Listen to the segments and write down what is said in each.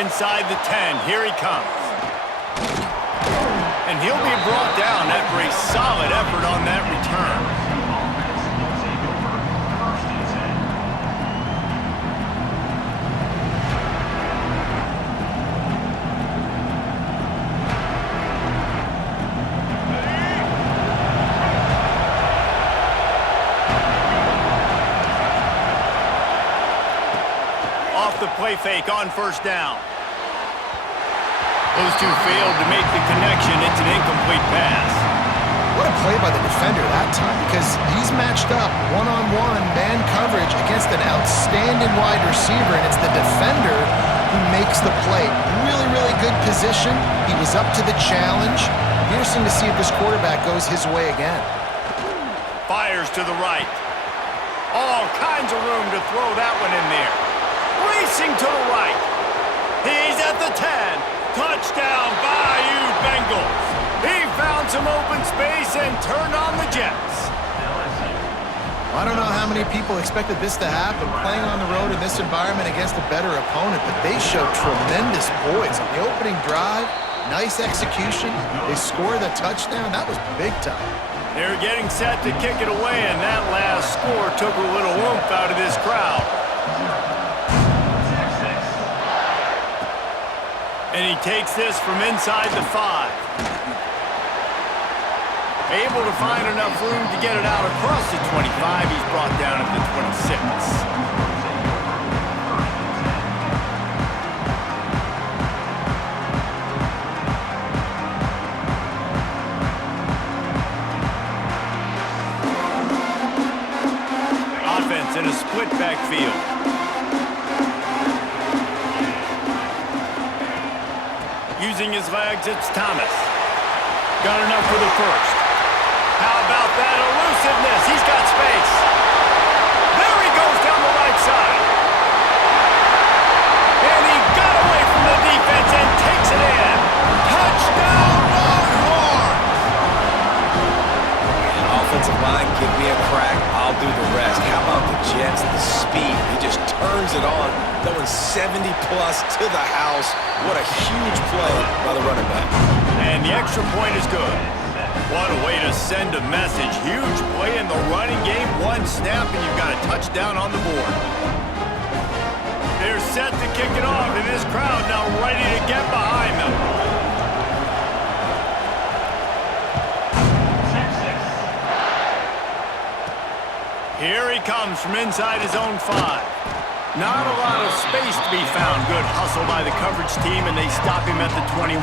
inside the 10. Here he comes. And he'll be brought down after a solid effort on that return. The play fake on first down. Those two failed to make the connection. It's an incomplete pass. What a play by the defender that time, because he's matched up one-on-one man coverage against an outstanding wide receiver, and it's the defender who makes the play. Really, really good position. He was up to the challenge. Interesting to see if this quarterback goes his way again. Fires to the right. All kinds of room to throw that one in there. Racing to the right. He's at the 10. Touchdown, Bayou Bengals. He found some open space and turned on the Jets. I don't know how many people expected this to happen, playing on the road in this environment against a better opponent, but they showed tremendous poise on the opening drive. Nice execution. They scored a touchdown. That was big time. They're getting set to kick it away, and that last score took a little oomph out of this crowd. And he takes this from inside the 5. Able to find enough room to get it out across the 25. He's brought down at the 26. Offense in a split backfield. Using his legs, it's Thomas. Got enough for the first. How about that elusiveness? He's got space. There he goes down the right side. And he got away from the defense and takes it in. Touchdown, Longhorns! Offensive line, give me a crack. I'll do the rest. How about the Jets? The speed. He just turns it on, throwing 70-plus to the house. What a huge play by the running back. And the extra point is good. What a way to send a message. Huge play in the running game. One snap and you've got a touchdown on the board. They're set to kick it off, and this crowd now ready to get behind them. Here he comes from inside his own 5. Not a lot of space to be found. Good hustle by the coverage team, and they stop him at the 21.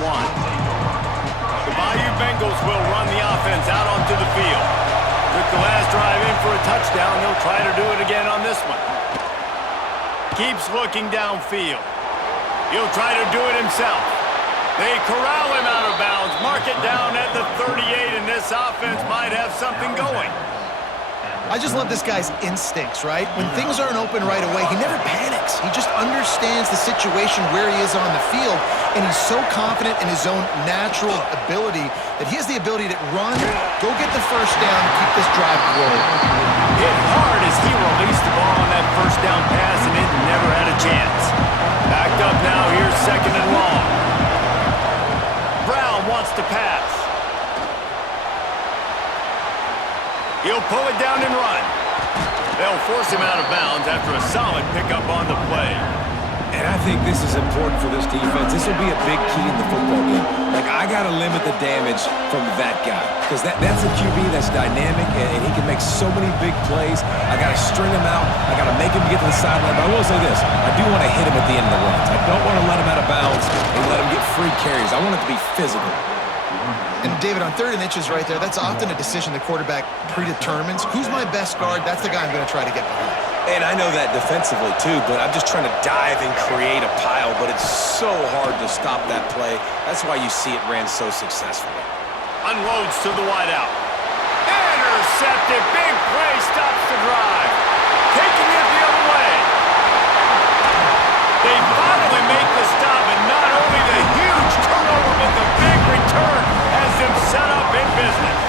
The Bayou Bengals will run the offense out onto the field. Took the last drive in for a touchdown. They'll try to do it again on this one. Keeps looking downfield. He'll try to do it himself. They corral him out of bounds. Mark it down at the 38, and this offense might have something going. I just love this guy's instincts, right? When things aren't open right away, he never panics. He just understands the situation where he is on the field, and he's so confident in his own natural ability that he has the ability to run, go get the first down, and keep this drive rolling. Hit hard as he released the ball on that first down pass, and it never had a chance. Backed up now, here's second and long. Brown wants to pass. He'll pull it down and run. They'll force him out of bounds after a solid pickup on the play. And I think this is important for this defense. This will be a big key in the football game. Like, I got to limit the damage from that guy, because that's a QB that's dynamic, and he can make so many big plays. I got to string him out. I got to make him get to the sideline. But I will say this. I do want to hit him at the end of the runs. I don't want to let him out of bounds and let him get free carries. I want it to be physical. And David, on 3rd and inches right there, that's often a decision the quarterback predetermines. Who's my best guard? That's the guy I'm going to try to get behind. And I know that defensively too, but I'm just trying to dive and create a pile, but it's so hard to stop that play. That's why you see it ran so successfully. Unloads to the wideout. Intercepted. Big play stops the drive. Taking it the other way. They finally make the stop, and not only the huge turnover, but the big return has them set up in business.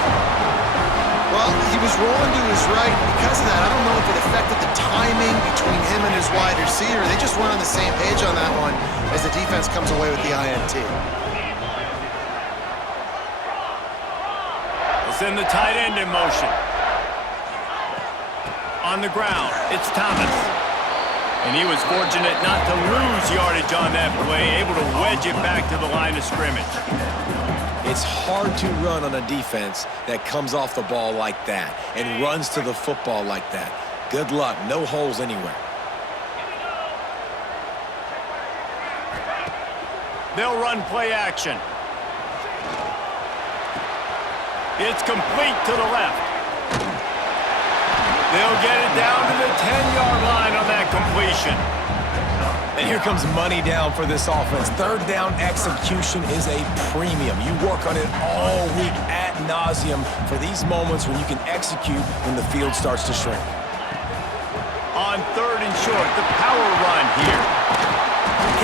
Well, he was rolling to his right. Because of that, I don't know if it affected the timing between him and his wide receiver. They just weren't on the same page on that one as the defense comes away with the INT. We'll send the tight end in motion. On the ground, it's Thomas. And he was fortunate not to lose yardage on that play, able to wedge it back to the line of scrimmage. It's hard to run on a defense that comes off the ball like that and runs to the football like that. Good luck. No holes anywhere. They'll run play action. It's complete to the left. They'll get it down to the 10-yard line on that completion. And here comes money down for this offense. Third down execution is a premium. You work on it all week ad nauseum for these moments when you can execute when the field starts to shrink. On third and short, the power run here.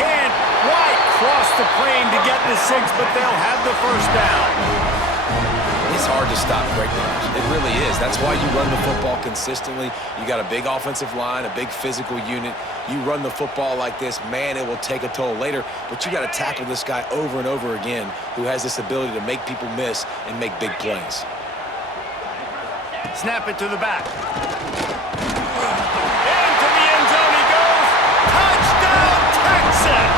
Can't quite cross the plane to get the 6, but they'll have the first down. It's hard to stop great runners. It really is. That's why you run the football consistently. You got a big offensive line, a big physical unit. You run the football like this, man, it will take a toll later. But you got to tackle this guy over and over again who has this ability to make people miss and make big plays. Snap it to the back. Into the end zone he goes. Touchdown, Texas!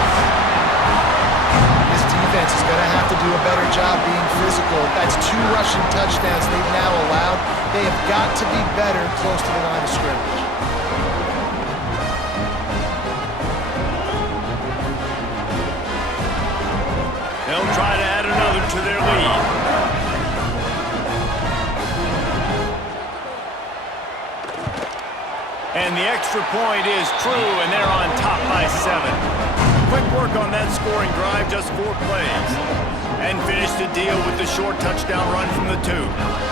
This defense is going to have to do a better job being physical. That's 2 rushing touchdowns they've now allowed. They have got to be better close to the line of scrimmage. They'll try to add another to their lead. And the extra point is true, and they're on top by 7. Quick work on that scoring drive, just 4 plays. And finish the deal with the short touchdown run from the 2.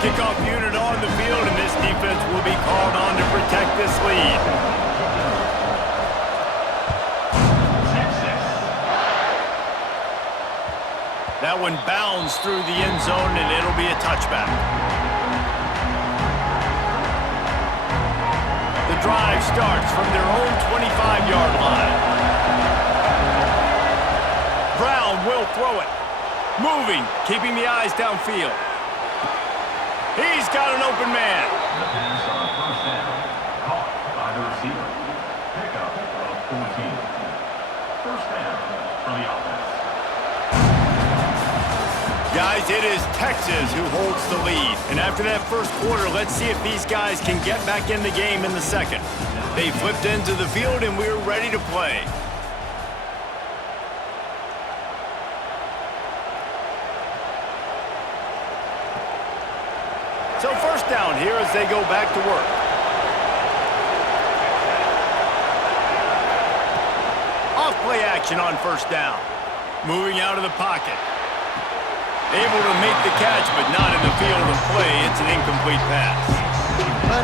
Kickoff unit on the field, and this defense will be called on to protect this lead. That one bounds through the end zone, and it'll be a touchback. The drive starts from their own 25-yard line. Brown will throw it. Moving, keeping the eyes downfield. He's got an open man. The pass on first down. Caught by the receiver. Pickup of 14. First down for the offense. Guys, it is Texas who holds the lead. And after that first quarter, let's see if these guys can get back in the game in the second. They flipped into the field, and we're ready to play. So first down here as they go back to work. Off play action on first down. Moving out of the pocket. Able to make the catch, but not in the field of play. It's an incomplete pass.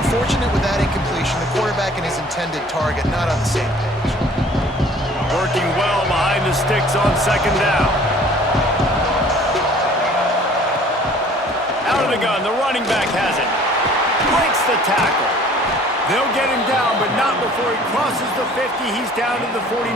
Unfortunate with that incompletion. The quarterback and his intended target not on the same page. Working well behind the sticks on second down. Out of the gun, the running back has it. Breaks the tackle. They'll get him down, but not before he crosses the 50. He's down to the 49.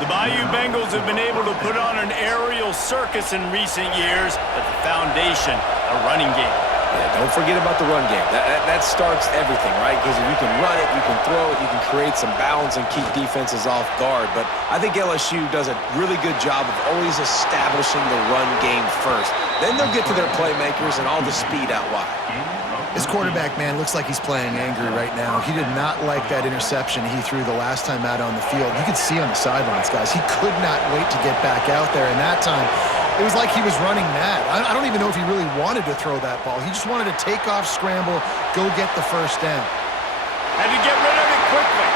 The Bayou Bengals have been able to put on an aerial circus in recent years, but the foundation, a running game. Yeah, don't forget about the run game. That starts everything, right? Because if you can run it, you can throw it, you can create some balance and keep defenses off guard. But I think LSU does a really good job of always establishing the run game first. Then they'll get to their playmakers and all the speed out wide. This quarterback, man, looks like he's playing angry right now. He did not like that interception he threw the last time out on the field. You could see on the sidelines, guys. He could not wait to get back out there, and that time it was like he was running mad. I don't even know if he really wanted to throw that ball. He just wanted to take off, scramble, go get the first down. Had to get rid of it quickly.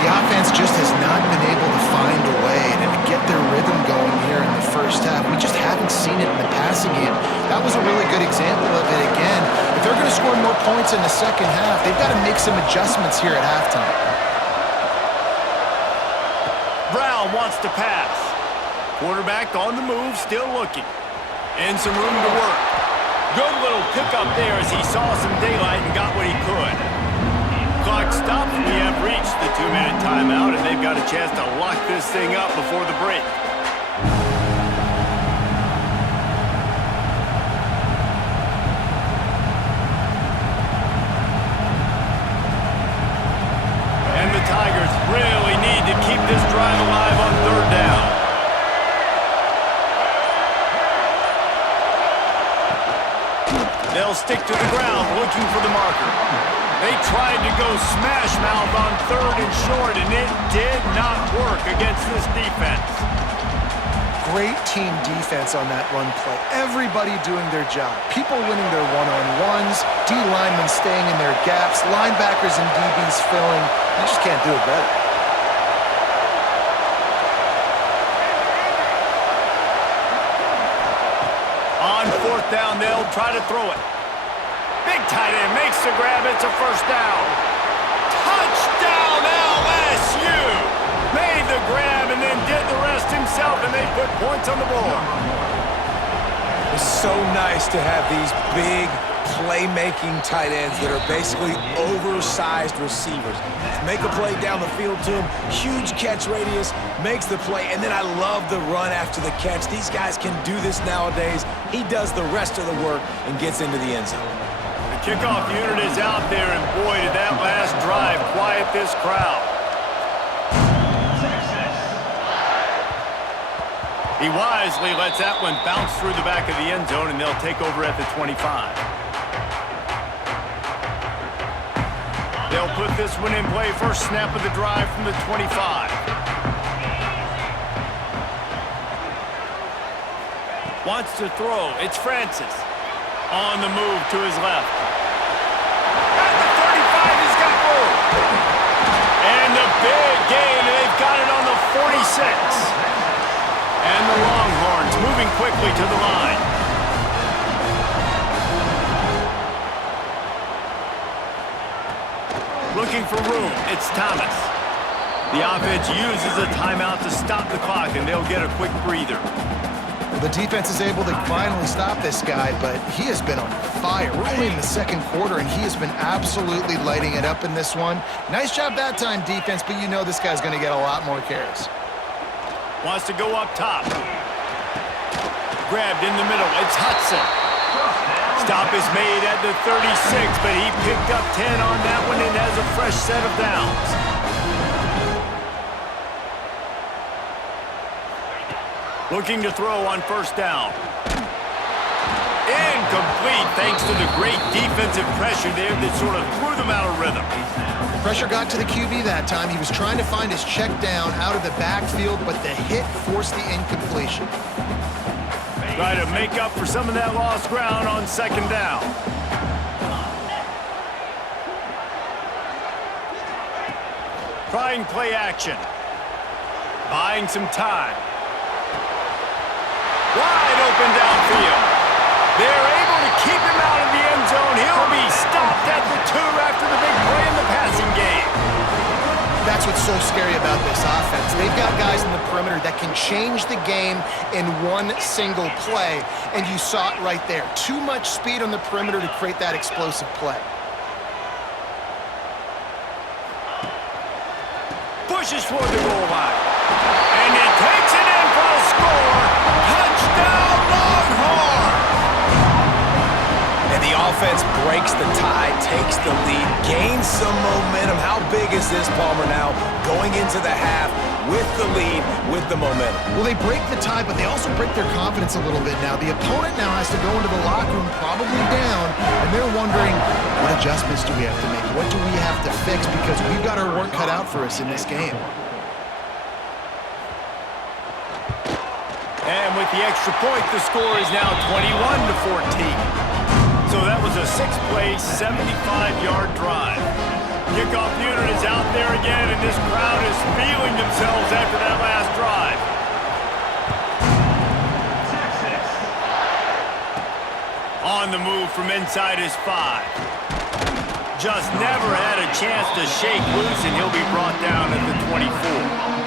The offense just has not been able to find a way to get their rhythm going here in the first half. We just haven't seen it in the passing game. That was a really good example of it again. If they're going to score more points in the second half, they've got to make some adjustments here at halftime. Brown wants to pass. Quarterback on the move, still looking. And some room to work. Good little pickup there as he saw some daylight and got what he could. Clock stops. We have reached the 2-minute timeout, and they've got a chance to lock this thing up before the break. And the Tigers really need to keep this drive alive on third down. They'll stick to the ground looking for the marker. They tried to go smash mouth on third and short, and it did not work against this defense. Great team defense on that run play. Everybody doing their job. People winning their one-on-ones, D linemen staying in their gaps, linebackers and DBs filling. You just can't do it better. On fourth down, they'll try to throw it. Big tight end makes the grab. It's a first down. Touchdown LSU! Made the grab and then did the rest himself, and they put points on the board. It's so nice to have these big playmaking tight ends that are basically oversized receivers. Make a play down the field to him, huge catch radius, makes the play, and then I love the run after the catch. These guys can do this nowadays. He does the rest of the work and gets into the end zone. The kickoff unit is out there, and boy, did that last drive quiet this crowd. He wisely lets that one bounce through the back of the end zone, and they'll take over at the 25. They'll put this one in play. First snap of the drive from the 25. Wants to throw. It's Francis. On the move to his left. At the 35, he's got room. And the big gain, and they've got it on the 46. And the Longhorns moving quickly to the line. Looking for room, it's Thomas. The offense uses a timeout to stop the clock, and they'll get a quick breather. The defense is able to finally stop this guy, but he has been on fire. We're only in the second quarter, and he has been absolutely lighting it up in this one. Nice job that time, defense, but you know this guy's going to get a lot more carries. Wants to go up top. Grabbed in the middle. It's Hudson. Stop is made at the 36, but he picked up 10 on that one and has a fresh set of downs. Looking to throw on first down. Incomplete thanks to the great defensive pressure there that sort of threw them out of rhythm. Pressure got to the QB that time. He was trying to find his check down out of the backfield, but the hit forced the incompletion. Try to make up for some of that lost ground on second down. Trying play action. Buying some time. Wide open downfield. They're able to keep him out of the end zone. He'll be stopped at the 2 after the big play in the passing game. That's what's so scary about this offense. They've got guys in the perimeter that can change the game in one single play, and you saw it right there. Too much speed on the perimeter to create that explosive play. Pushes for the goal line. And he takes it in for a score. Touchdown, Longhorns! And the offense breaks the tie, takes the lead, gains some momentum. How big is this, Palmer, now going into the half with the lead, with the momentum? Well, they break the tie, but they also break their confidence a little bit now. The opponent now has to go into the locker room probably down, and they're wondering, what adjustments do we have to make? What do we have to fix? Because we've got our work cut out for us in this game. And with the extra point, the score is now 21-14. So that was a 6-play, 75-yard drive. Kickoff unit is out there again, and this crowd is feeling themselves after that last drive. On the move from inside his 5. Just never had a chance to shake loose, and he'll be brought down at the 24.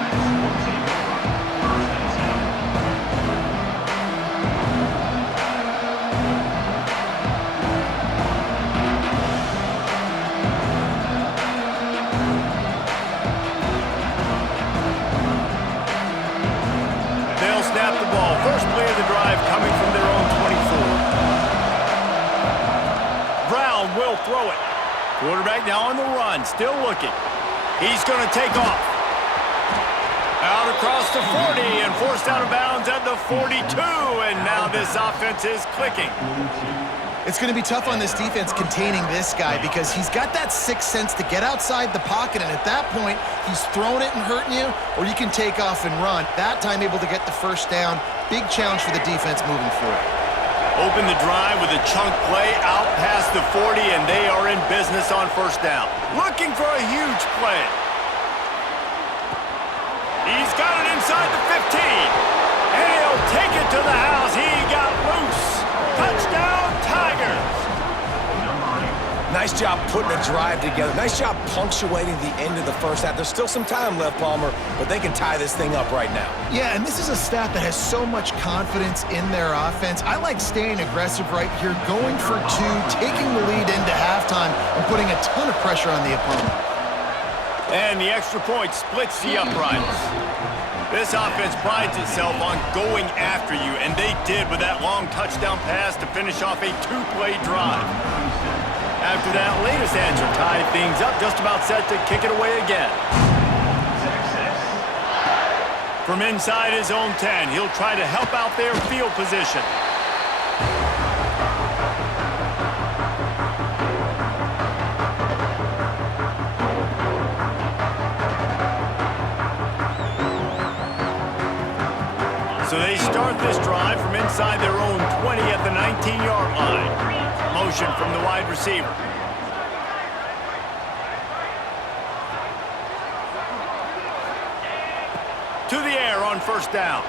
and will throw it. Quarterback now on the run, still looking. He's going to take off. Out across the 40 and forced out of bounds at the 42, and now this offense is clicking. It's going to be tough on this defense containing this guy because he's got that sixth sense to get outside the pocket, and at that point, he's throwing it and hurting you, or you can take off and run. That time able to get the first down. Big challenge for the defense moving forward. Open the drive with a chunk play out past the 40, and they are in business on first down. Looking for a huge play. He's got it inside the 15, and he'll take it to the house. He got loose. Touchdown, Tigers. Nice job putting a drive together. Nice job punctuating the end of the first half. There's still some time left, Palmer, but they can tie this thing up right now. Yeah, and this is a staff that has so much confidence in their offense. I like staying aggressive right here, going for two, taking the lead into halftime, and putting a ton of pressure on the opponent. And the extra point splits the uprights. This offense prides itself on going after you, and they did with that long touchdown pass to finish off a two-play drive. After that latest answer tied things up, just about set to kick it away again. From inside his own 10, he'll try to help out their field position. So they start this drive from inside their own 20 at the 19-yard line. Motion from the wide receiver. To the air on first down.